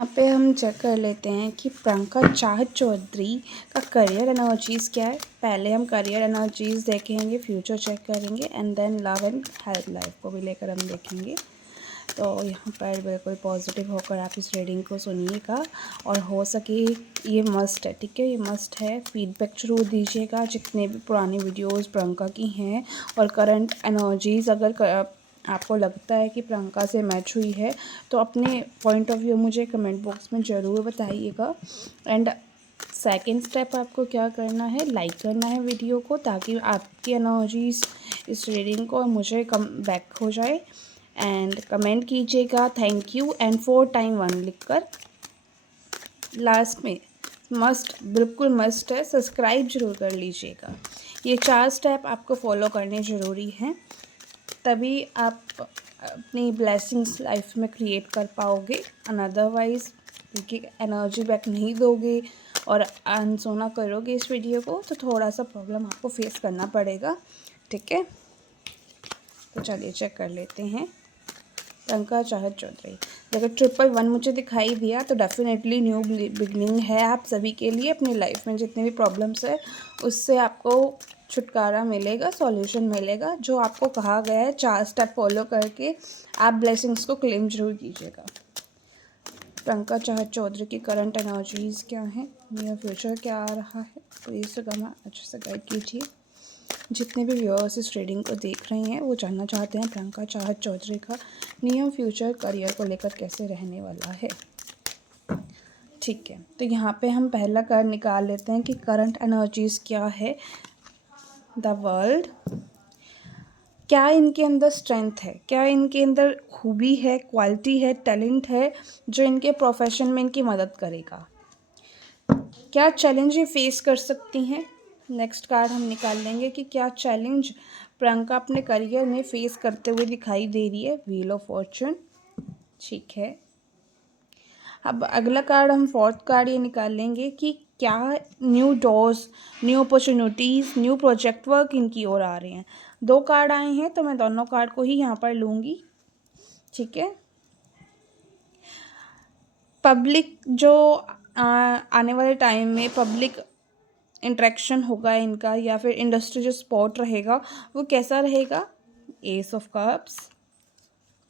यहाँ पे हम चेक कर लेते हैं कि प्रियंका चाहत चौधरी का करियर एनर्जीज़ क्या है। पहले हम करियर एनर्जीज़ देखेंगे, फ्यूचर चेक करेंगे and then love and health life को भी लेकर हम देखेंगे। तो यहाँ पर बिल्कुल पॉजिटिव होकर आप इस रीडिंग को सुनिएगा और हो सके ये मस्ट है, ठीक है, ये मस्ट है। फीडबैक जरूर दीजिएगा जितने भी पुरानी वीडियोस प्रियंका की हैं और करंट एनर्जीज़ अगर आपको लगता है कि प्रियंका से मैच हुई है तो अपने पॉइंट ऑफ व्यू मुझे कमेंट बॉक्स में ज़रूर बताइएगा। एंड सेकंड स्टेप आपको क्या करना है, लाइक करना है वीडियो को ताकि आपकी एनर्जीज इस रीडिंग को मुझे कम बैक हो जाए। एंड कमेंट कीजिएगा थैंक यू एंड 4 टाइम 1 लिखकर। लास्ट में मस्ट, बिल्कुल मस्ट है, सब्सक्राइब जरूर कर लीजिएगा। ये 4 स्टेप आपको फॉलो करने ज़रूरी हैं, तभी आप अपनी ब्लेसिंग्स लाइफ में क्रिएट कर पाओगे। अनदरवाइज़ क्योंकि एनर्जी बैक नहीं दोगे और अनसुना करोगे इस वीडियो को तो थोड़ा सा प्रॉब्लम आपको फेस करना पड़ेगा, ठीक है। तो चलिए चेक कर लेते हैं। प्रियंका चाहत चौधरी, अगर 111 मुझे दिखाई दिया तो डेफिनेटली न्यू बिगनिंग है आप सभी के लिए। अपनी लाइफ में जितने भी प्रॉब्लम्स है उससे आपको छुटकारा मिलेगा, सॉल्यूशन मिलेगा। जो आपको कहा गया है 4 स्टेप फॉलो करके आप ब्लेसिंग्स को क्लेम जरूर कीजिएगा। प्रियंका चाहत चौधरी की करंट एनर्जीज़ क्या हैं, नियर फ्यूचर क्या आ रहा है, प्लीज़ तो गाना अच्छे से गाइड कीजिए। जितने भी व्यूअर्स इस रीडिंग को देख रहे हैं वो जानना चाहते हैं प्रियंका चाहत चौधरी का नियर फ्यूचर करियर को लेकर कैसे रहने वाला है, ठीक है। तो यहाँ पे हम पहला कार्ड निकाल लेते हैं कि करंट एनर्जीज़ क्या है। द वर्ल्ड, क्या इनके अंदर स्ट्रेंथ है, क्या इनके अंदर खूबी है, क्वालिटी है, टैलेंट है जो इनके प्रोफेशन में इनकी मदद करेगा। क्या चैलेंज ये फेस कर सकती हैं। नेक्स्ट कार्ड हम निकाल लेंगे कि क्या चैलेंज प्रियंका अपने करियर में फेस करते हुए दिखाई दे रही है। व्हील ऑफ फॉर्चून, ठीक है। अब अगला कार्ड हम फोर्थ कार्ड ये निकाल लेंगे कि क्या new doors, new opportunities, new project work इनकी ओर आ रहे हैं। 2 कार्ड आए हैं तो मैं दोनों कार्ड को ही यहाँ पर लूँगी, ठीक है। पब्लिक जो आने वाले टाइम में पब्लिक इंटरेक्शन होगा इनका या फिर इंडस्ट्री जो सपोर्ट रहेगा वो कैसा रहेगा। एस ऑफ कप्स,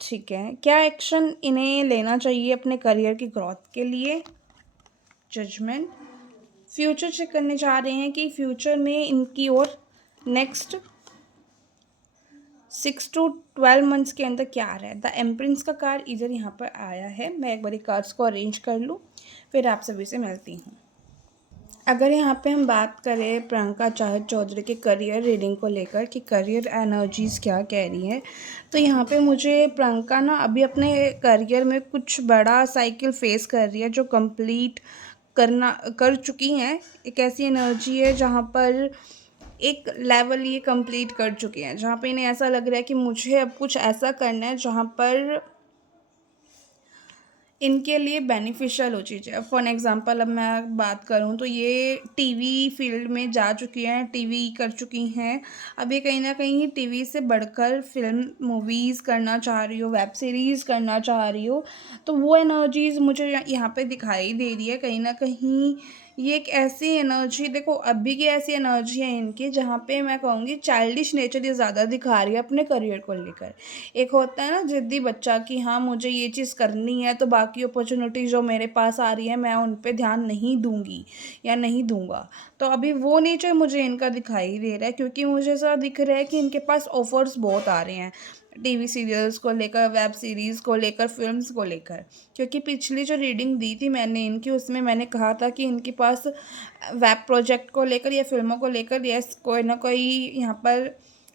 ठीक है। क्या एक्शन इन्हें लेना चाहिए अपने करियर की ग्रोथ के लिए। जजमेंट, फ्यूचर चेक करने जा रहे हैं कि फ्यूचर में इनकी और नेक्स्ट 6 to 12 मंथ्स के अंदर क्या आ रहा है। द एम्प्रेस का कार्ड इधर यहाँ पर आया है। मैं एक बार कार्ड्स को अरेंज कर लूँ फिर आप सभी से मिलती हूँ। अगर यहाँ पे हम बात करें प्रियंका चाहत चौधरी के करियर रीडिंग को लेकर कि करियर एनर्जीज़ क्या कह रही हैं, तो यहाँ पे मुझे प्रियंका ना अभी अपने करियर में कुछ बड़ा साइकिल फेस कर रही है जो कंप्लीट कर चुकी हैं। एक ऐसी एनर्जी है जहाँ पर एक लेवल ये कंप्लीट कर चुके हैं, जहाँ पे इन्हें ऐसा लग रहा है कि मुझे अब कुछ ऐसा करना है जहाँ पर इनके लिए बेनिफिशियल हो चीज़ें। अब फॉर एग्ज़ाम्पल अब मैं बात करूँ तो ये टीवी फील्ड में जा चुकी हैं, टीवी कर चुकी हैं। अब ये कहीं न कहीं टीवी से बढ़कर फ़िल्म मूवीज़ करना चाह रही हो, वेब सीरीज़ करना चाह रही हो, तो वो एनर्जीज़ मुझे यहाँ पे दिखाई दे रही है। कहीं न कहीं ये एक ऐसी एनर्जी, देखो अभी की ऐसी एनर्जी है इनकी जहाँ पे मैं कहूँगी चाइल्डिश नेचर ये ज़्यादा दिखा रही है अपने करियर को लेकर। एक होता है ना ज़िद्दी बच्चा कि हाँ मुझे ये चीज़ करनी है तो बाकी अपॉर्चुनिटी जो मेरे पास आ रही है मैं उन पे ध्यान नहीं दूंगी या नहीं दूंगा। तो अभी वो नेचर मुझे इनका दिखाई दे रहा है क्योंकि मुझे ऐसा दिख रहा है कि इनके पास ऑफर्स बहुत आ रहे हैं टीवी सीरियल्स को लेकर, वेब सीरीज़ को लेकर, फिल्म्स को लेकर। क्योंकि पिछली जो रीडिंग दी थी मैंने इनकी उसमें मैंने कहा था कि इनके पास वेब प्रोजेक्ट को लेकर या फिल्मों को लेकर यस कोई ना कोई यहाँ पर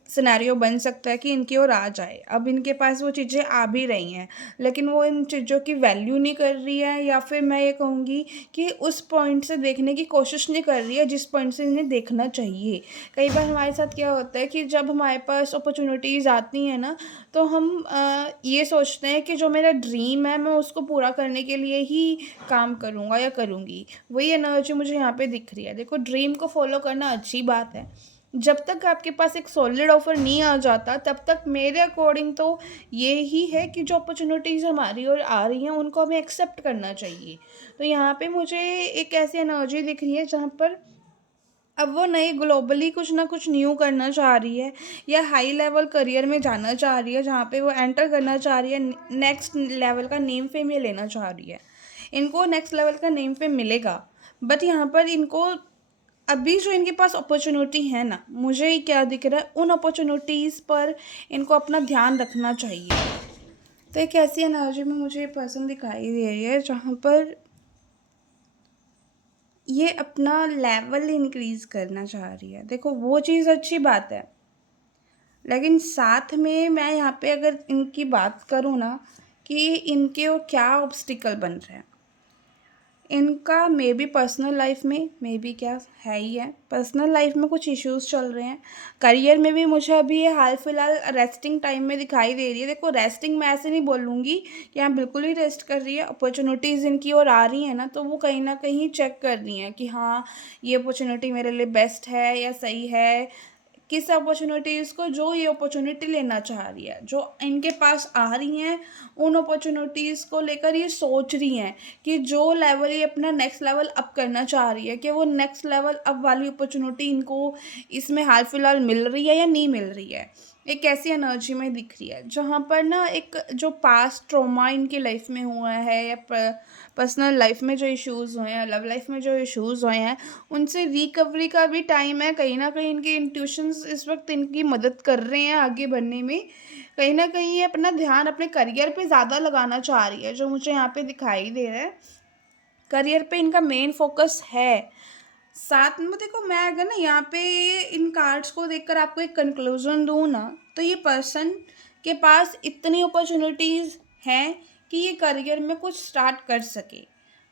सिनेरियो बन सकता है कि इनकी ओर आ जाए। अब इनके पास वो चीज़ें आ भी रही हैं लेकिन वो इन चीज़ों की वैल्यू नहीं कर रही है या फिर मैं ये कहूँगी कि उस पॉइंट से देखने की कोशिश नहीं कर रही है जिस पॉइंट से इन्हें देखना चाहिए। कई बार हमारे साथ क्या होता है कि जब हमारे पास अपॉर्चुनिटीज़ आती हैं ना तो हम ये सोचते हैं कि जो मेरा ड्रीम है मैं उसको पूरा करने के लिए ही काम करूँगा या करूँगी। वही एनर्जी मुझे यहाँ पे दिख रही है। देखो ड्रीम को फॉलो करना अच्छी बात है जब तक आपके पास एक सॉलिड ऑफ़र नहीं आ जाता, तब तक मेरे अकॉर्डिंग तो ये ही है कि जो अपॉर्चुनिटीज़ हमारी ओर आ रही हैं, उनको हमें एक्सेप्ट करना चाहिए। तो यहाँ पे मुझे एक ऐसी एनर्जी दिख रही है जहाँ पर अब वो नई ग्लोबली कुछ ना कुछ न्यू करना चाह रही है, या हाई लेवल करियर में जाना चाह रही है, जहाँ पे वो एंटर करना चाह रही है, नेक्स्ट लेवल का नेम फेम ये लेना चाह रही है। इनको नेक्स्ट लेवल का नेम फेम मिलेगा, बट यहाँ पर इनको अभी जो इनके पास अपॉर्चुनिटी है ना, मुझे ये क्या दिख रहा है, उन अपॉर्चुनिटीज़ पर इनको अपना ध्यान रखना चाहिए। तो एक ऐसी एनर्जी में मुझे ये पर्सन दिखाई दे रही है जहाँ पर ये अपना लेवल इंक्रीज़ करना चाह रही है। देखो वो चीज़ अच्छी बात है, लेकिन साथ में मैं यहाँ पे अगर इनकी बात करूँ ना, कि इनके वो क्या ऑब्स्टिकल बन रहे हैं, इनका मे बी पर्सनल लाइफ में, मे बी क्या है ही है, पर्सनल लाइफ में कुछ इश्यूज़ चल रहे हैं। करियर में भी मुझे अभी ये हाल फिलहाल रेस्टिंग टाइम में दिखाई दे रही है। देखो रेस्टिंग मैं ऐसे नहीं बोलूँगी कि हाँ बिल्कुल ही रेस्ट कर रही है, अपॉर्चुनिटीज़ इनकी ओर आ रही हैं ना, तो वो कहीं ना कहीं चेक कर रही हैं कि हाँ ये अपॉर्चुनिटी मेरे लिए बेस्ट है या सही है, किस अपॉर्चुनिटीज़ को जो ये अपॉर्चुनिटी लेना चाह रही है, जो इनके पास आ रही हैं, उन अपॉर्चुनिटीज़ को लेकर ये सोच रही हैं कि जो लेवल ये अपना नेक्स्ट लेवल अप करना चाह रही है, कि वो नेक्स्ट लेवल अप वाली अपॉर्चुनिटी इनको इसमें हाल फिलहाल मिल रही है या नहीं मिल रही है। एक ऐसी एनर्जी में दिख रही है जहाँ पर ना एक जो पास्ट ट्रॉमा इनकी लाइफ में हुआ है, या पर्सनल लाइफ में जो इश्यूज़ हुए हैं, लव लाइफ में जो इश्यूज़ हुए हैं, उनसे रिकवरी का भी टाइम है। कहीं न कहीं इनके इंट्यूशंस इस वक़्त इनकी मदद कर रहे हैं आगे बढ़ने में। कहीं न कहीं ये अपना ध्यान अपने करियर पे ज़्यादा लगाना चाह रही है, जो मुझे यहाँ पे दिखाई दे रहा है। करियर पे इनका मेन फ़ोकस है। साथ में देखो, मैं अगर ना यहाँ पे इन कार्ड्स को देखकर आपको एक कंक्लूज़न दूँ ना, तो ये पर्सन के पास इतनी अपॉर्चुनिटीज़ हैं कि ये करियर में कुछ स्टार्ट कर सके।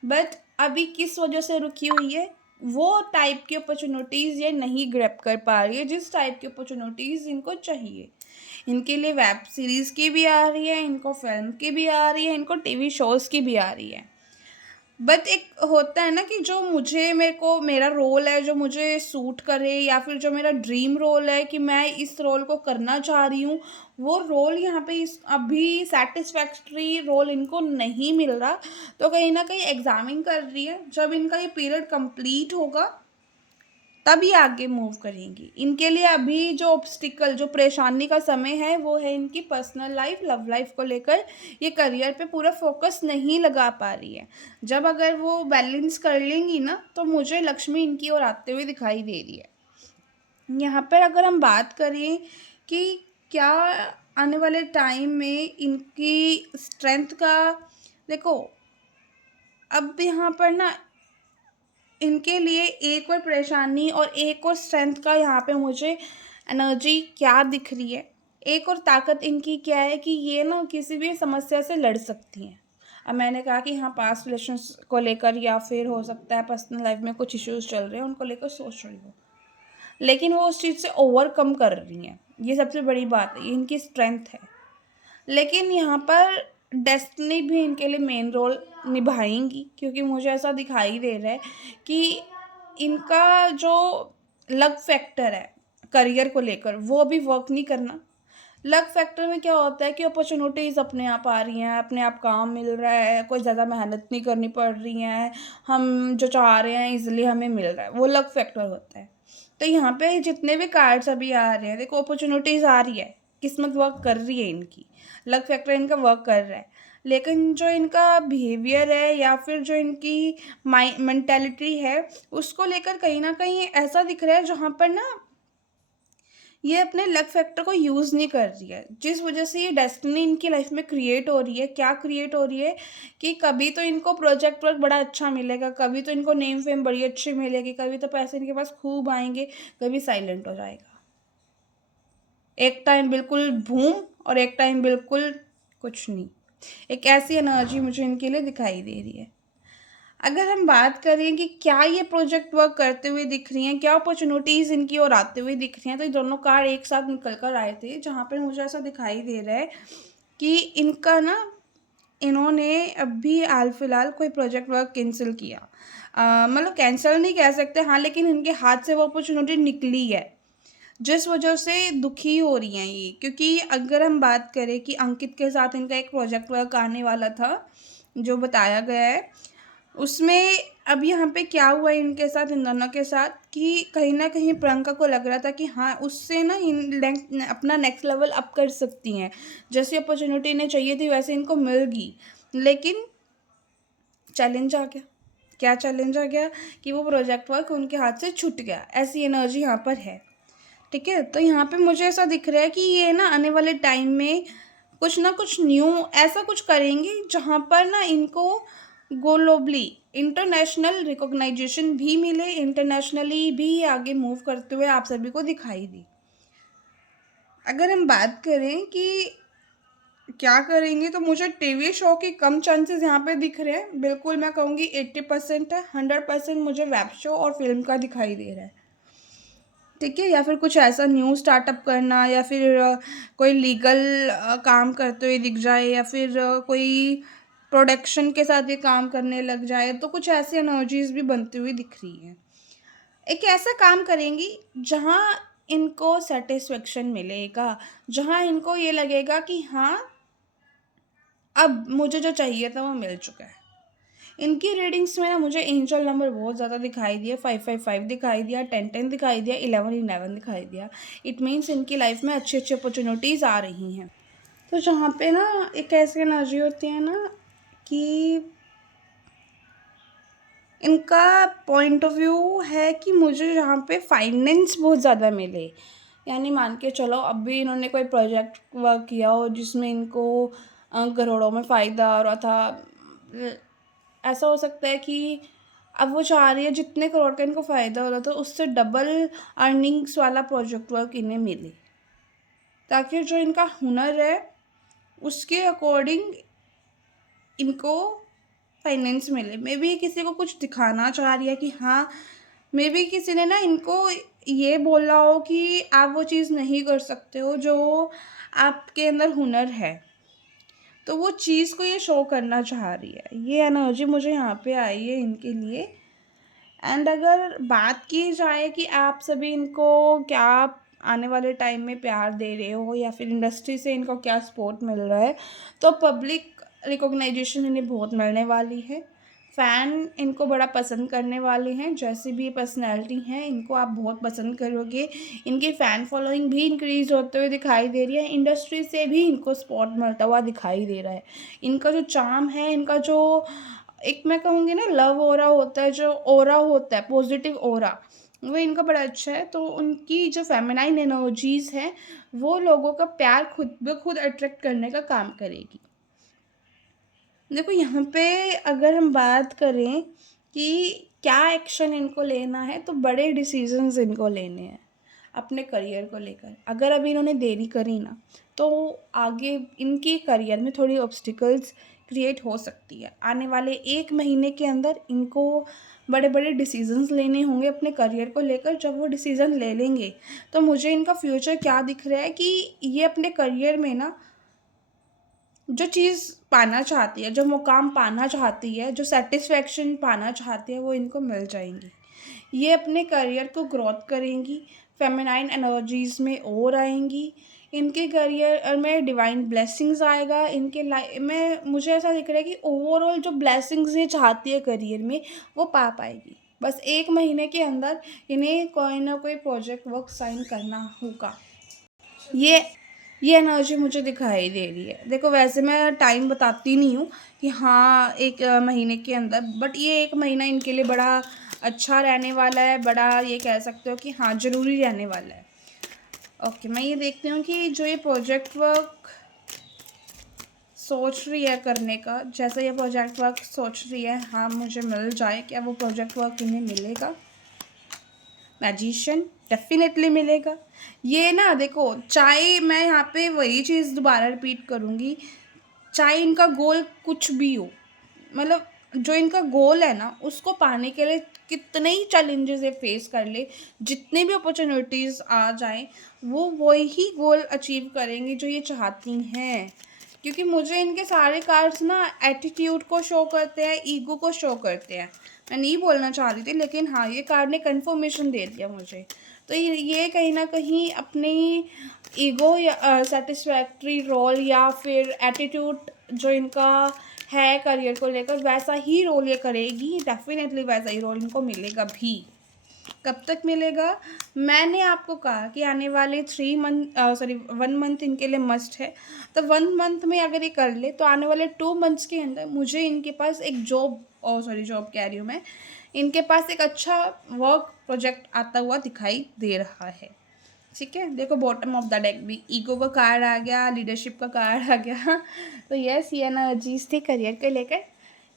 बट अभी किस वजह से रुकी हुई है, वो टाइप की अपॉर्चुनिटीज़ ये नहीं ग्रैब कर पा रही है, जिस टाइप की अपॉर्चुनिटीज़ इनको चाहिए। इनके लिए वेब सीरीज़ की भी आ रही है, इनको फ़िल्म की भी आ रही है, इनको टीवी शोज़ की भी आ रही है। बट एक होता है ना कि जो मुझे मेरे को मेरा रोल है, जो मुझे सूट करे, या फिर जो मेरा ड्रीम रोल है कि मैं इस रोल को करना चाह रही हूँ, वो रोल यहाँ पे इस अभी सैटिस्फैक्टरी रोल इनको नहीं मिल रहा। तो कहीं न कहीं एग्ज़ामिन कर रही है, जब इनका ये पीरियड कंप्लीट होगा तभी आगे मूव करेंगी। इनके लिए अभी जो ऑब्स्टिकल, जो परेशानी का समय है, वो है इनकी पर्सनल लाइफ, लव लाइफ को लेकर ये करियर पे पूरा फोकस नहीं लगा पा रही है। जब अगर वो बैलेंस कर लेंगी ना, तो मुझे लक्ष्मी इनकी ओर आते हुए दिखाई दे रही है। यहाँ पर अगर हम बात करें कि क्या आने वाले टाइम में इनकी स्ट्रेंथ का, देखो अब यहाँ पर ना इनके लिए एक और परेशानी और एक और स्ट्रेंथ का यहाँ पे मुझे एनर्जी क्या दिख रही है, एक और ताकत इनकी क्या है कि ये ना किसी भी समस्या से लड़ सकती हैं। अब मैंने कहा कि हाँ पास्ट रिलेशंस को लेकर, या फिर हो सकता है पर्सनल लाइफ में कुछ इश्यूज चल रहे हैं, उनको लेकर सोच रही हो, लेकिन वो उस चीज़ से ओवरकम कर रही हैं। ये सबसे बड़ी बात है, ये इनकी स्ट्रेंथ है। लेकिन यहाँ पर डेस्टिनी भी इनके लिए मेन रोल निभाएंगी, क्योंकि मुझे ऐसा दिखाई दे रहा है कि इनका जो लक फैक्टर है करियर को लेकर, वो अभी वर्क नहीं करना। लक फैक्टर में क्या होता है कि अपॉर्चुनिटीज़ अपने आप आ रही हैं, अपने आप काम मिल रहा है, कोई ज़्यादा मेहनत नहीं करनी पड़ रही है, हम जो चाह रहे हैं इजीली हमें मिल रहा है, वो लक फैक्टर होता है। तो यहाँ पे जितने भी कार्ड्स अभी आ रहे हैं, देखो अपॉर्चुनिटीज़ आ रही है, किस्मत वर्क कर रही है इनकी, लक फैक्टर इनका वर्क कर रहा है। लेकिन जो इनका बिहेवियर है, या फिर जो इनकी मेंटेलिटी है, उसको लेकर कहीं ना कहीं ऐसा दिख रहा है जहाँ पर ना ये अपने लक फैक्टर को यूज़ नहीं कर रही है, जिस वजह से ये डेस्टिनी इनकी लाइफ में क्रिएट हो रही है। क्या क्रिएट हो रही है कि कभी तो इनको प्रोजेक्ट वर्क बड़ा अच्छा मिलेगा, कभी तो इनको नेम फेम बड़ी अच्छी मिलेगी, कभी तो पैसे इनके पास खूब आएंगे, कभी साइलेंट हो जाएगा। एक टाइम बिल्कुल बूम, और एक टाइम बिल्कुल कुछ नहीं। एक ऐसी एनर्जी मुझे इनके लिए दिखाई दे रही है। अगर हम बात करें कि क्या ये प्रोजेक्ट वर्क करते हुए दिख रही हैं, क्या अपॉर्चुनिटीज़ इनकी ओर आते हुए दिख रही हैं, तो ये दोनों कार्ड एक साथ निकल कर आए थे, जहाँ पर मुझे ऐसा दिखाई दे रहा है कि इनका ना, इन्होंने अभी हाल फिलहाल कोई प्रोजेक्ट वर्क कैंसिल किया। मतलब कैंसिल नहीं कह सकते, हाँ, लेकिन इनके हाथ से वो अपॉर्चुनिटी निकली है। जिस वजह से दुखी हो रही हैं ये। क्योंकि अगर हम बात करें कि अंकित के साथ इनका एक प्रोजेक्ट वर्क आने वाला था, जो बताया गया है, उसमें अब यहाँ पे क्या हुआ इनके साथ, इन दोनों के साथ, कि कहीं न कहीं प्रियंका को लग रहा था कि हाँ, उससे ना अपना नेक्स्ट लेवल अप कर सकती हैं। जैसी अपॉर्च्युनिटी इन्हें चाहिए थी वैसे इनको मिल गई। लेकिन चैलेंज आ गया। क्या चैलेंज आ गया कि वो प्रोजेक्ट वर्क उनके हाथ से छूट गया। ऐसी एनर्जी यहाँ पर है। ठीक है, तो यहाँ पे मुझे ऐसा दिख रहा है कि ये ना आने वाले टाइम में कुछ ना कुछ न्यू ऐसा कुछ करेंगे जहाँ पर ना इनको ग्लोबली इंटरनेशनल रिकॉग्नाइजेशन भी मिले, इंटरनेशनली भी ये आगे मूव करते हुए आप सभी को दिखाई दे। अगर हम बात करें कि क्या करेंगे, तो मुझे टीवी शो के कम चांसेस यहाँ पे दिख रहे हैं। बिल्कुल मैं कहूँगी 80% है, 100% मुझे वेब शो और फिल्म का दिखाई दे रहा है। ठीक है, या फिर कुछ ऐसा न्यू स्टार्टअप करना, या फिर कोई लीगल काम करते हुए दिख जाए, या फिर कोई प्रोडक्शन के साथ ये काम करने लग जाए, तो कुछ ऐसी एनर्जीज भी बनती हुई दिख रही हैं। एक ऐसा काम करेंगी जहाँ इनको सेटिस्फेक्शन मिलेगा, जहाँ इनको ये लगेगा कि हाँ, अब मुझे जो चाहिए था वो मिल चुका है। इनकी रीडिंग्स में ना मुझे एंजल नंबर बहुत ज़्यादा दिखाई दिया, 555 दिखाई दिया, 1010 दिखाई दिया, 1111 दिखाई दिया। इट मीन्स इनकी लाइफ में अच्छी अच्छी अपॉर्चुनिटीज़ आ रही हैं। तो जहाँ पे ना एक ऐसी एनर्जी होती है ना कि इनका पॉइंट ऑफ व्यू है कि मुझे यहाँ पे फाइनेंस बहुत ज़्यादा मिले। यानी मान के चलो, अब भी इन्होंने कोई प्रोजेक्ट वर्क किया हो जिसमें इनको करोड़ों में फ़ायदा आ रहा था। ऐसा हो सकता है कि अब वो चाह रही है जितने करोड़ का इनको फ़ायदा हो रहा था उससे डबल अर्निंग्स वाला प्रोजेक्ट वर्क इन्हें मिले, ताकि जो इनका हुनर है उसके अकॉर्डिंग इनको फाइनेंस मिले। मे बी किसी को कुछ दिखाना चाह रही है कि हाँ, मे बी किसी ने ना इनको ये बोला हो कि आप वो चीज़ नहीं कर सकते हो जो आपके अंदर हुनर है, तो वो चीज़ को ये शो करना चाह रही है। ये एनर्जी मुझे यहाँ पे आई है इनके लिए। एंड अगर बात की जाए कि आप सभी इनको क्या आने वाले टाइम में प्यार दे रहे हो, या फिर इंडस्ट्री से इनको क्या सपोर्ट मिल रहा है, तो पब्लिक रिकॉग्नाइजेशन इन्हें बहुत मिलने वाली है। फ़ैन इनको बड़ा पसंद करने वाले हैं। जैसी भी पर्सनैलिटी हैं इनको आप बहुत पसंद करोगे। इनकी फ़ैन फॉलोइंग भी इंक्रीज़ होते हुए दिखाई दे रही है। इंडस्ट्री से भी इनको सपोर्ट मिलता हुआ दिखाई दे रहा है। इनका जो चार्म है, इनका जो एक मैं कहूँगी ना लव ऑरा होता है, जो ऑरा होता है, पॉजिटिव ऑरा, वो इनका बड़ा अच्छा है। तो उनकी जो फेमिनाइन एनर्जीज़ हैं वो लोगों का प्यार खुद ब खुद अट्रैक्ट करने का काम करेगी। देखो यहाँ पे अगर हम बात करें कि क्या एक्शन इनको लेना है, तो बड़े डिसीजंस इनको लेने हैं अपने करियर को लेकर। अगर अभी इन्होंने देरी करी ना, तो आगे इनके करियर में थोड़ी ऑब्स्टिकल्स क्रिएट हो सकती है। आने वाले 1 महीने के अंदर इनको बड़े बड़े डिसीजंस लेने होंगे अपने करियर को लेकर। जब वो डिसीज़न ले लेंगे तो मुझे इनका फ्यूचर क्या दिख रहा है कि ये अपने करियर में ना जो चीज़ पाना चाहती है, जो मुकाम पाना चाहती है, जो सेटिस्फेक्शन पाना चाहती है, वो इनको मिल जाएंगी। ये अपने करियर को ग्रोथ करेंगी, फेमिनाइन एनर्जीज़ में और आएंगी। इनके करियर में डिवाइन ब्लेसिंग्स आएगा। इनके लाइफ में मुझे ऐसा दिख रहा है कि ओवरऑल जो ब्लेसिंग्स ये चाहती है करियर में, वो पा पाएगी। बस 1 महीने के अंदर इन्हें कोई ना कोई प्रोजेक्ट वर्क साइन करना होगा। ये ये एनर्जी मुझे दिखाई दे रही है। देखो वैसे मैं टाइम बताती नहीं हूँ कि हाँ 1 महीने के अंदर, बट ये 1 महीना इनके लिए बड़ा अच्छा रहने वाला है। बड़ा ये कह सकते हो कि हाँ ज़रूरी रहने वाला है। ओके, मैं ये देखती हूँ कि जो ये प्रोजेक्ट वर्क सोच रही है करने का, जैसा ये प्रोजेक्ट वर्क सोच रही है, हाँ मुझे मिल जाए, क्या वो प्रोजेक्ट वर्क इन्हें मिलेगा? मैजिशियन डेफिनेटली मिलेगा। ये ना देखो, चाहे मैं यहाँ पे वही चीज़ दोबारा रिपीट करूँगी, चाहे इनका गोल कुछ भी हो, मतलब जो इनका गोल है ना उसको पाने के लिए कितने ही चैलेंजेस ये फेस कर ले, जितने भी अपॉर्चुनिटीज़ आ जाएं, वो वही गोल अचीव करेंगी जो ये चाहती हैं। क्योंकि मुझे इनके सारे कार्ड्स ना एटीट्यूड को शो करते हैं, ईगो को शो करते हैं। मैं नहीं बोलना चाह रही थी, लेकिन हाँ ये कार्ड ने कन्फर्मेशन दे दिया मुझे। तो ये कहीं ना कहीं अपने ईगो या सेटिस्फैक्ट्री रोल या फिर एटीट्यूड जो इनका है करियर को लेकर, वैसा ही रोल ये करेगी। डेफिनेटली वैसा ही रोल इनको मिलेगा भी। कब तक मिलेगा? मैंने आपको कहा कि आने वाले 1 मंथ इनके लिए मस्ट है। तो 1 मंथ में अगर ये कर ले तो आने वाले 2 मंथ्स के अंदर मुझे इनके पास एक जॉब कह रही हूँ मैं, इनके पास एक अच्छा वर्क प्रोजेक्ट आता हुआ दिखाई दे रहा है। ठीक है, देखो बॉटम ऑफ द डेक भी ईगो का कार्ड आ गया, लीडरशिप का कार्ड आ गया। तो यस, ये एनर्जीज थी करियर को लेकर।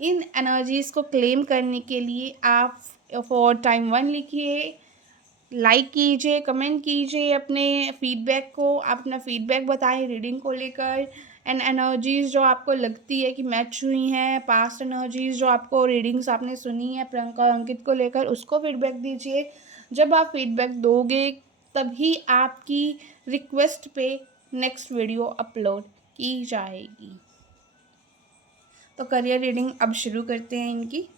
इन एनर्जीज़ को क्लेम करने के लिए आप फॉर टाइम 1 लिखिए, लाइक कीजिए, कमेंट कीजिए अपने फीडबैक को। आप अपना फीडबैक बताएं रीडिंग को लेकर, एंड एनर्जीज़ जो आपको लगती है कि मैच हुई हैं, पास्ट एनर्जीज़ जो आपको रीडिंग्स आपने सुनी है प्रियंका और अंकित को लेकर, उसको फीडबैक दीजिए। जब आप फीडबैक दोगे तभी आपकी रिक्वेस्ट पे नेक्स्ट वीडियो अपलोड की जाएगी। तो करियर रीडिंग अब शुरू करते हैं इनकी।